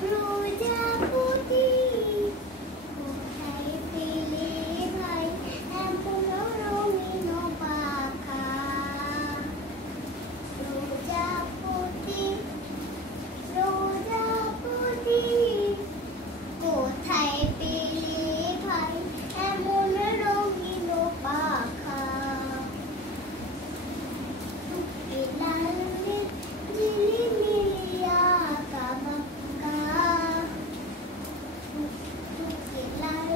প্রজাপতি কোথায় পেলে ভাই এমন রঙিন পাখা প্রজাপতি প্রজাপতি কোথায় পেলে ভাই এমন রঙিন পাখা লাল ঝিলিমিলি আঁকা বাঁকা লাল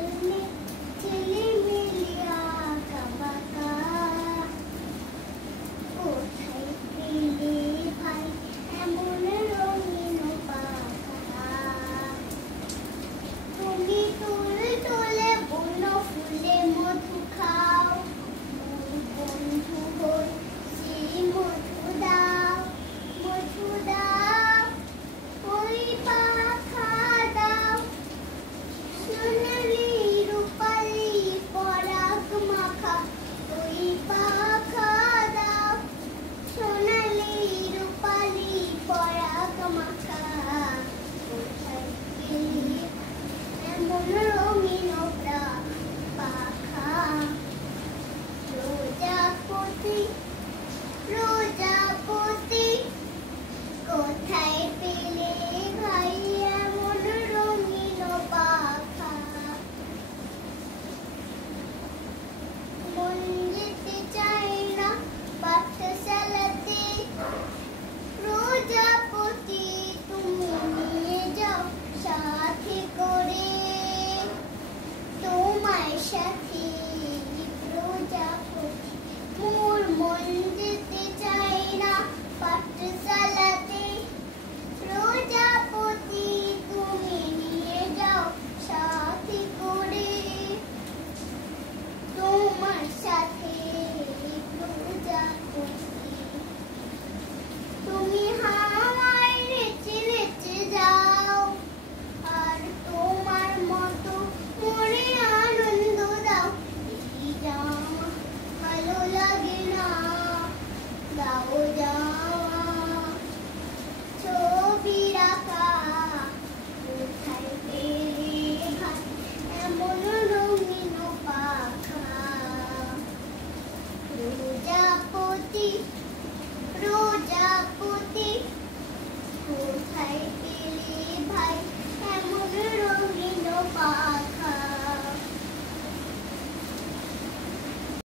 ঝিলিমিলি আঁকা বাঁকা কোথায় পেলে ভাই এমন রঙিন পাখা তুমি তুলে তুলে বন্য ফুলে মধু খাও বন্ধু হই সেই মধু দাও ওই পাখা দাও সোনালি রূপালি পরাগ মাখা ওই পাখা দাও সোনালি রূপালি পরাগ মাখা কোথায় পেলে এমন রঙিন পাখা প্রজাপতি প্রজাপতি কোথায় পেলে ভাই এমন রঙিন পাখা মন যেতে চায় না পাঠশালাতে প্রজাপতি তুমি নিয়ে যাও সাথে করে তোমার সাথে প্রজাপতি মোর মন যেতে চায় না পাঠশালাতে প্রজাপতি তুমি নিয়ে যাও সাথে করে তোমার সাথে প্রজাপতি তুমি হাওয়ায় নেচে নেচে যাও আর তোমার মতো মনে আনন্দ দাও এই জামা ভালো লাগে না দাও জামা ছবি রাখা কোথায় পেলে ভাই এমন রঙিন পাখা প্রজাপতি প্রজাপতি কোথায় পেলে ভাই এমন রঙিন পাখা।